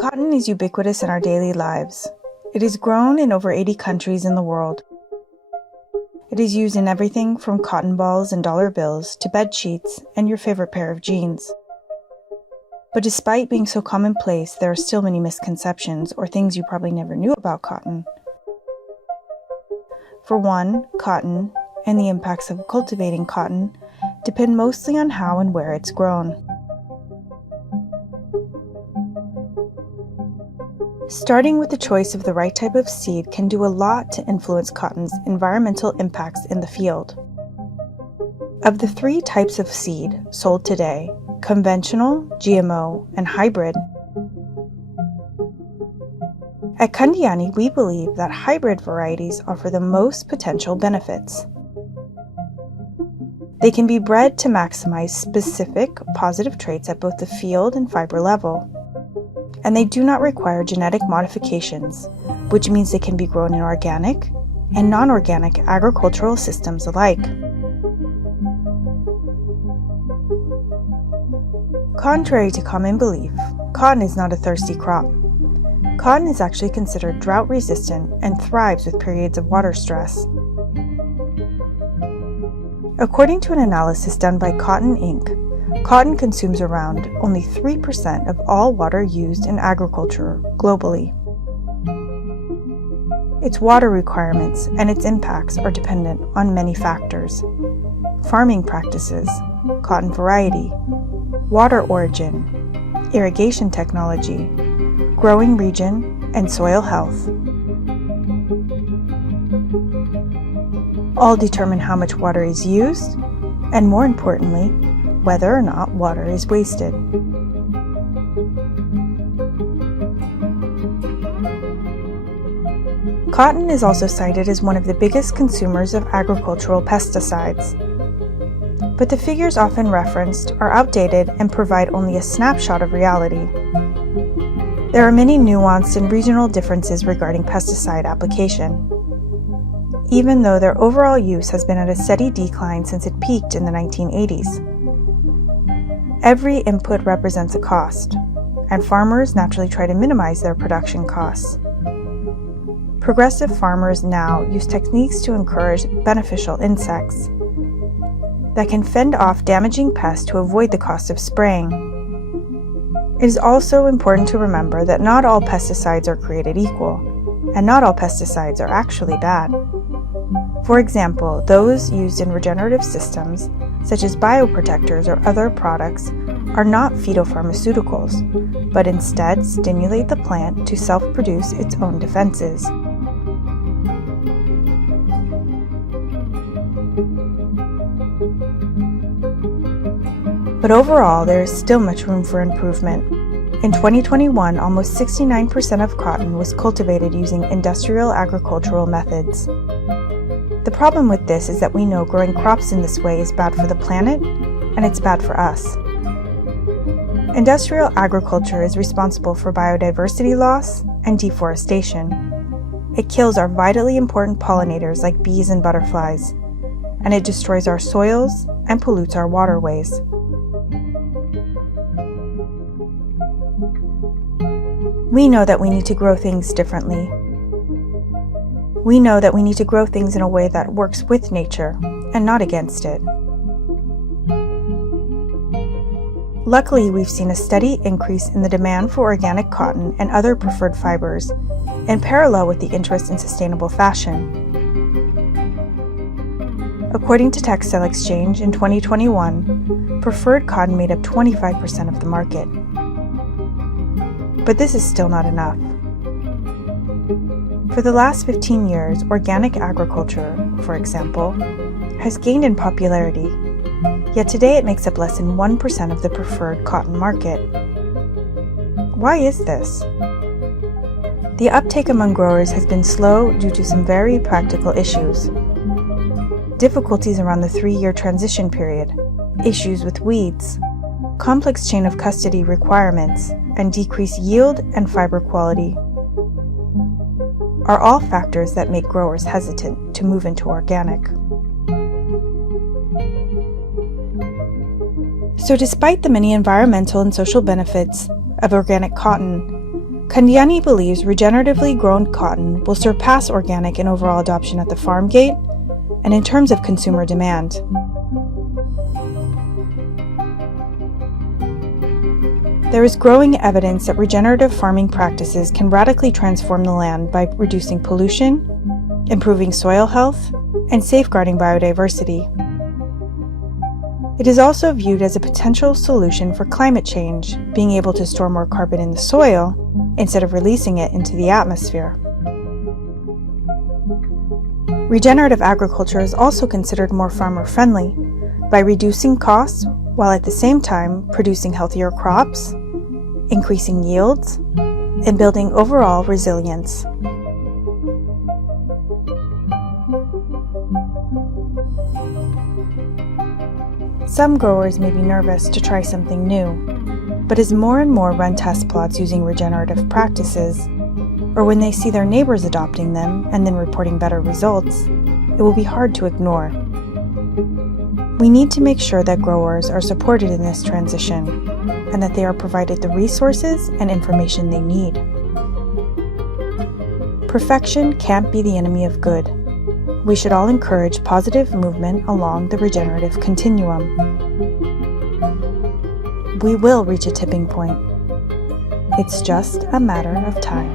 Cotton is ubiquitous in our daily lives. It is grown in over 80 countries in the world. It is used in everything from cotton balls and dollar bills to bed sheets and your favorite pair of jeans. But despite being so commonplace, there are still many misconceptions or things you probably never knew about cotton. For one, cotton and the impacts of cultivating cotton depend mostly on how and where it's grown. Starting with the choice of the right type of seed can do a lot to influence cotton's environmental impacts in the field. Of the 3 types of seed sold today, conventional, GMO, and hybrid, at Candiani we believe that hybrid varieties offer the most potential benefits. They can be bred to maximize specific positive traits at both the field and fiber level. And they do not require genetic modifications, which means they can be grown in organic and non-organic agricultural systems alike. Contrary to common belief, cotton is not a thirsty crop. Cotton is actually considered drought-resistant and thrives with periods of water stress. According to an analysis done by Cotton Inc., cotton consumes around only 3% of all water used in agriculture globally. Its water requirements and its impacts are dependent on many factors: farming practices, cotton variety, water origin, irrigation technology, growing region, and soil health. All determine how much water is used, and more importantly, whether or not water is wasted. Cotton is also cited as one of the biggest consumers of agricultural pesticides. But the figures often referenced are outdated and provide only a snapshot of reality. There are many nuanced and regional differences regarding pesticide application, even though their overall use has been at a steady decline since it peaked in the 1980s. Every input represents a cost, and farmers naturally try to minimize their production costs. Progressive farmers now use techniques to encourage beneficial insects that can fend off damaging pests to avoid the cost of spraying. It is also important to remember that not all pesticides are created equal, and not all pesticides are actually bad. For example, those used in regenerative systems, such as bioprotectors or other products, are not phytopharmaceuticals, but instead stimulate the plant to self-produce its own defenses. But overall, there is still much room for improvement. In 2021, almost 69% of cotton was cultivated using industrial agricultural methods. The problem with this is that we know growing crops in this way is bad for the planet, and it's bad for us. Industrial agriculture is responsible for biodiversity loss and deforestation. It kills our vitally important pollinators like bees and butterflies, and it destroys our soils and pollutes our waterways. We know that we need to grow things differently. We know that we need to grow things in a way that works with nature and not against it. Luckily, we've seen a steady increase in the demand for organic cotton and other preferred fibers, in parallel with the interest in sustainable fashion. According to Textile Exchange, in 2021, preferred cotton made up 25% of the market. But this is still not enough. For the last 15 years, organic agriculture, for example, has gained in popularity, yet today it makes up less than 1% of the preferred cotton market. Why is this? The uptake among growers has been slow due to some very practical issues. Difficulties around the 3-year transition period, issues with weeds, complex chain of custody requirements, and decreased yield and fiber quality are all factors that make growers hesitant to move into organic. So despite the many environmental and social benefits of organic cotton, Candiani believes regeneratively grown cotton will surpass organic in overall adoption at the farm gate and in terms of consumer demand. There is growing evidence that regenerative farming practices can radically transform the land by reducing pollution, improving soil health, and safeguarding biodiversity. It is also viewed as a potential solution for climate change, being able to store more carbon in the soil instead of releasing it into the atmosphere. Regenerative agriculture is also considered more farmer-friendly by reducing costs while at the same time producing healthier crops, increasing yields, and building overall resilience. Some growers may be nervous to try something new, but as more and more run test plots using regenerative practices, or when they see their neighbors adopting them and then reporting better results, it will be hard to ignore. We need to make sure that growers are supported in this transition and that they are provided the resources and information they need. Perfection can't be the enemy of good. We should all encourage positive movement along the regenerative continuum. We will reach a tipping point. It's just a matter of time.